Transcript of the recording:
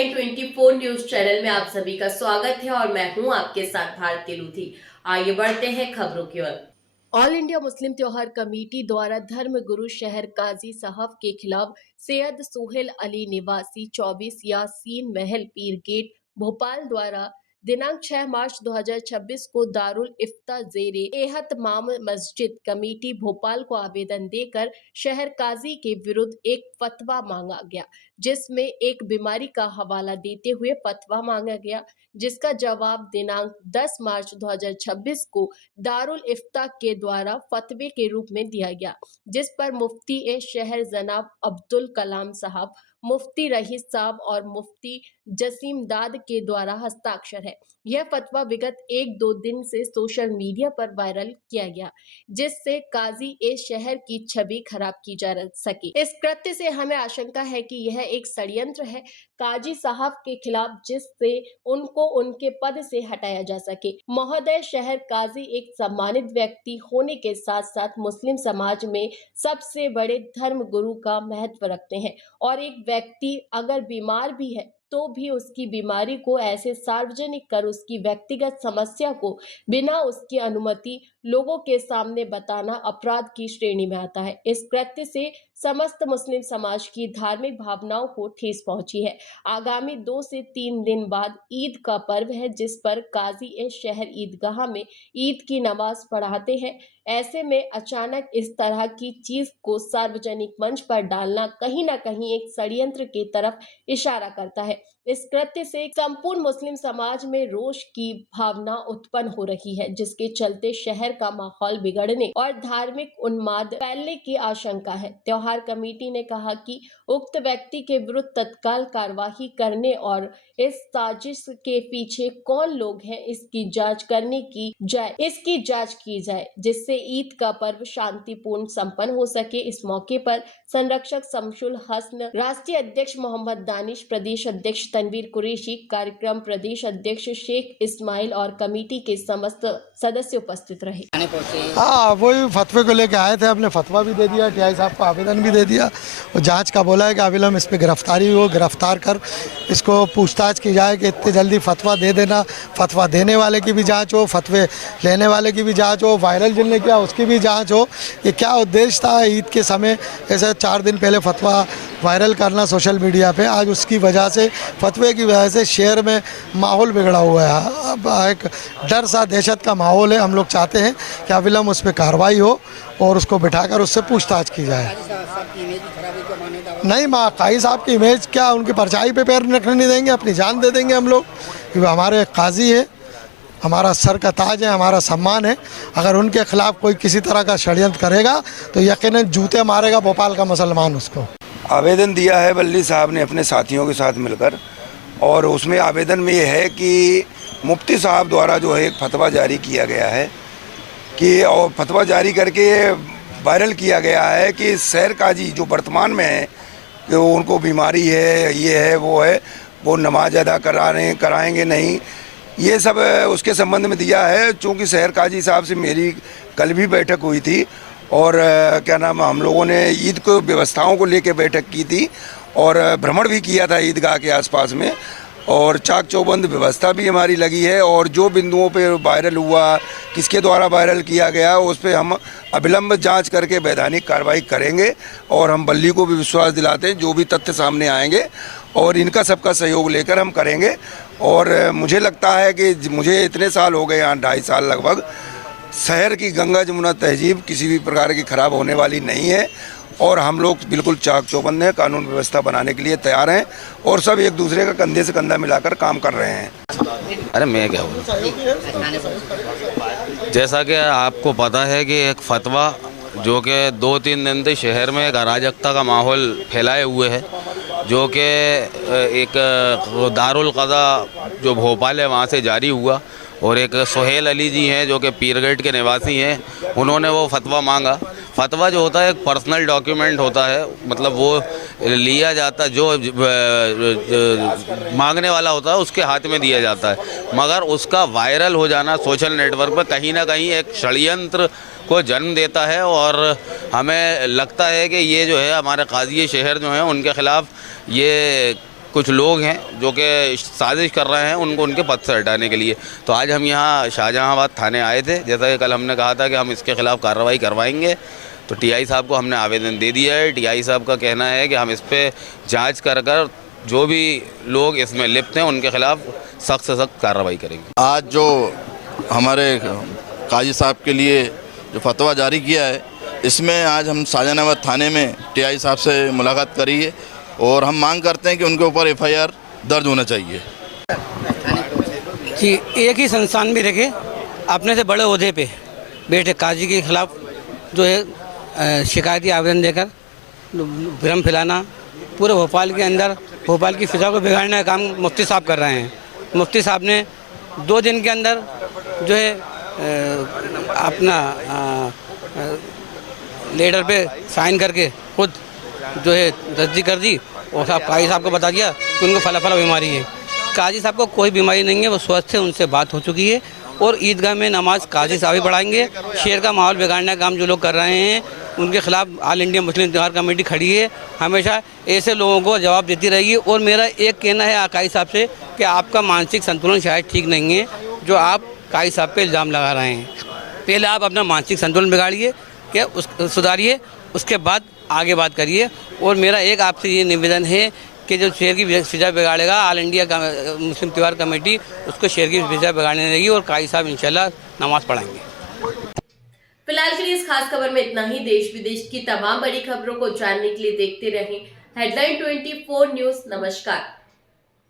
Line 24 news channel में आप सभी का स्वागत है और मैं हूं आपके साथ भारती लूथी। आइए बढ़ते हैं खबरों की ओर। ऑल इंडिया मुस्लिम त्योहार कमेटी द्वारा धर्म गुरु शहर काजी साहब के खिलाफ सैयद सोहेल अली निवासी 24 यासीन महल पीर गेट भोपाल द्वारा दिनांक 6 मार्च 2026 को दारुल इफ्ता जेरे एहतमाम मस्जिद कमेटी भोपाल को आवेदन देकर शहर काजी के विरुद्ध एक फतवा मांगा गया, जिसमें एक बीमारी का हवाला देते हुए फतवा मांगा गया, जिसका जवाब दिनांक 10 मार्च 2026 को दारुल इफ्ता के द्वारा फतवे के रूप में दिया गया, जिस पर मुफ्ती ए शहर जनाब अब्दुल कलाम साहब, मुफ्ती रहीस साहब और मुफ्ती जसीमदाद के द्वारा हस्ताक्षर है। यह फतवा विगत 1-2 दिन से सोशल मीडिया पर वायरल किया गया, जिससे काजी ए शहर की छवि खराब की जा सकी। इस कृत्य से हमें आशंका है कि यह एक षड्यंत्र है काजी साहब के खिलाफ, जिससे उनको उनके पद से हटाया जा सके। महोदय, शहर काजी एक सम्मानित व्यक्ति होने के साथ साथ मुस्लिम समाज में सबसे बड़े धर्म गुरु का महत्व रखते हैं और एक व्यक्ति अगर बीमार भी है तो भी उसकी बीमारी को ऐसे सार्वजनिक कर उसकी व्यक्तिगत समस्या को बिना उसकी अनुमति लोगों के सामने बताना अपराध की श्रेणी में आता है। इस कृत्य से समस्त मुस्लिम समाज की धार्मिक भावनाओं को ठेस पहुंची है। आगामी 2 से 3 दिन बाद ईद का पर्व है, जिस पर काजी ए शहर ईदगाह में ईद की नमाज पढ़ाते हैं। ऐसे में अचानक इस तरह की चीज को सार्वजनिक मंच पर डालना कहीं ना कहीं एक षड्यंत्र की तरफ इशारा करता है। इस कृत्य से संपूर्ण मुस्लिम समाज में रोष की भावना उत्पन्न हो रही है, जिसके चलते शहर का माहौल बिगड़ने और धार्मिक उन्माद फैलने की आशंका है। त्योहार कमेटी ने कहा कि उक्त व्यक्ति के विरुद्ध तत्काल कार्यवाही करने और इस साजिश के पीछे कौन लोग हैं इसकी जांच की जाए, जिससे ईद का पर्व शांतिपूर्ण संपन्न हो सके। इस मौके पर संरक्षक शमसुल हसन, राष्ट्रीय अध्यक्ष मोहम्मद दानिश, प्रदेश अध्यक्ष तनवीर कुरैशी, कार्यक्रम प्रदेश अध्यक्ष शेख इस्माइल और कमेटी के समस्त सदस्य उपस्थित रहे। हाँ, वही फतवे को लेकर आए थे, हमने फतवा भी दे दिया, टीआई साहब को आवेदन भी दे दिया और जांच का बोला है कि अविलंब इस पर गिरफ्तारी हो, गिरफ्तार कर इसको पूछताछ की जाए कि इतनी जल्दी फतवा दे देना, फतवा देने वाले की भी जांच हो, फतवे लेने वाले की भी जांच हो, वायरल जिनने किया उसकी भी जांच हो। ये क्या उद्देश्य था ईद के समय ऐसे 4 दिन पहले फतवा वायरल करना सोशल मीडिया पे, आज उसकी वजह से फतवे की वजह से शहर में माहौल बिगड़ा हुआ है। अब एक डर सा दहशत का माहौल है। हम लोग चाहते हैं कि अविलंब उस पर कार्रवाई हो और उसको बिठाकर उससे पूछताछ की जाए। नहीं, काजी साहब की इमेज क्या, उनकी परछाई पे पैर रखने नहीं देंगे, अपनी जान दे देंगे हम लोग, क्योंकि हमारे काजी है, हमारा सर का ताज है, हमारा सम्मान है। अगर उनके खिलाफ कोई किसी तरह का षड्यंत्र करेगा तो यकीनन जूते मारेगा भोपाल का मुसलमान उसको। आवेदन दिया है वल्ली साहब ने अपने साथियों के साथ मिलकर, और उसमें आवेदन में ये है कि मुफ्ती साहब द्वारा जो है एक फतवा जारी किया गया है कि, और फतवा जारी करके वायरल किया गया है कि शहर काजी जो वर्तमान में है कि उनको बीमारी है, ये है, वो नमाज अदा कराएंगे नहीं, ये सब उसके संबंध में दिया है। चूँकि शहर काजी साहब से मेरी कल भी बैठक हुई थी और क्या नाम, हम लोगों ने ईद को व्यवस्थाओं को लेकर बैठक की थी और भ्रमण भी किया था ईदगाह के आसपास में, और चाक चौबंद व्यवस्था भी हमारी लगी है। और जो बिंदुओं पे वायरल हुआ, किसके द्वारा वायरल किया गया, उस पे हम अविलंब जांच करके वैधानिक कार्रवाई करेंगे और हम बल्ली को भी विश्वास दिलाते हैं जो भी तथ्य सामने आएंगे और इनका सबका सहयोग लेकर हम करेंगे। और मुझे लगता है कि मुझे इतने साल हो गए यहाँ, 2.5 साल लगभग, शहर की गंगा जमुना तहजीब किसी भी प्रकार की खराब होने वाली नहीं है और हम लोग बिल्कुल चाक चौबंद हैं, कानून व्यवस्था बनाने के लिए तैयार हैं और सब एक दूसरे का कंधे से कंधा मिलाकर काम कर रहे हैं। अरे मैं क्या बोलूं, जैसा कि आपको पता है कि एक फतवा जो कि 2-3 दिन से शहर में एक अराजकता का माहौल फैलाए हुए है, जो कि एक दारुल क़ज़ा जो भोपाल है वहाँ से जारी हुआ और एक सोहेल अली जी हैं जो कि पीरगेट के निवासी हैं, उन्होंने वो फतवा मांगा। फतवा जो होता है एक पर्सनल डॉक्यूमेंट होता है, मतलब वो लिया जाता है, जो मांगने वाला होता है उसके हाथ में दिया जाता है, मगर उसका वायरल हो जाना सोशल नेटवर्क पर कहीं ना कहीं एक षड्यंत्र को जन्म देता है। और हमें लगता है कि ये जो है हमारे काजी शहर जो हैं उनके ख़िलाफ़ ये कुछ लोग हैं जो कि साजिश कर रहे हैं उनको उनके पद से हटाने के लिए। तो आज हम यहाँ शाहजहांबाद थाने आए थे, जैसा कि कल हमने कहा था कि हम इसके खिलाफ़ कार्रवाई करवाएंगे। तो टीआई साहब को हमने आवेदन दे दिया है। टीआई साहब का कहना है कि हम इस पर जांच कर जो भी लोग इसमें लिप्त हैं उनके खिलाफ सख्त से सख्त कार्रवाई करेंगे। आज जो हमारे काजी साहब के लिए जो फतवा जारी किया है, इसमें आज हम शाहजहानाबाद थाने में टीआई साहब से मुलाकात करी है और हम मांग करते हैं कि उनके ऊपर एफआईआर दर्ज होना चाहिए। कि एक ही संस्थान में रखे अपने से बड़े ओहदे पे बैठे काजी के खिलाफ जो है शिकायती आवेदन देकर भ्रम फैलाना, पूरे भोपाल के अंदर भोपाल की फिजा को बिगाड़ने का काम मुफ्ती साहब कर रहे हैं। मुफ्ती साहब ने 2 दिन के अंदर जो है अपना लेटर पे साइन करके खुद जो है तस्दीक कर दी और साहब काजी साहब को बता दिया कि उनको फला बीमारी है। काजी साहब को कोई बीमारी नहीं है, वो स्वस्थ है, उनसे बात हो चुकी है और ईदगाह में नमाज काजी साहब ही पढ़ाएंगे। शहर का माहौल बिगाड़ने का काम जो लोग कर रहे हैं उनके खिलाफ ऑल इंडिया मुस्लिम त्योहार कमेटी खड़ी है, हमेशा ऐसे लोगों को जवाब देती रहेगी। और मेरा एक कहना है काजी साहब से कि आपका मानसिक संतुलन शायद ठीक नहीं है जो आप काजी साहब पे इल्ज़ाम लगा रहे हैं। पहले आप अपना मानसिक संतुलन बिगाड़िए, क्या सुधारिए, उसके बाद आगे बात करिए। और मेरा एक आपसे ये निवेदन है कि जो शहर की फिजा बिगाड़ेगा ऑल इंडिया मुस्लिम त्योहार कमेटी उसको शहर की फिजा बिगाड़ने देगी और काजी साहब इंशाल्लाह नमाज पढ़ाएंगे। फिलहाल के लिए इस खास खबर में इतना ही। देश विदेश की तमाम बड़ी खबरों को जानने के लिए देखते रहें हेडलाइन 24 न्यूज। नमस्कार।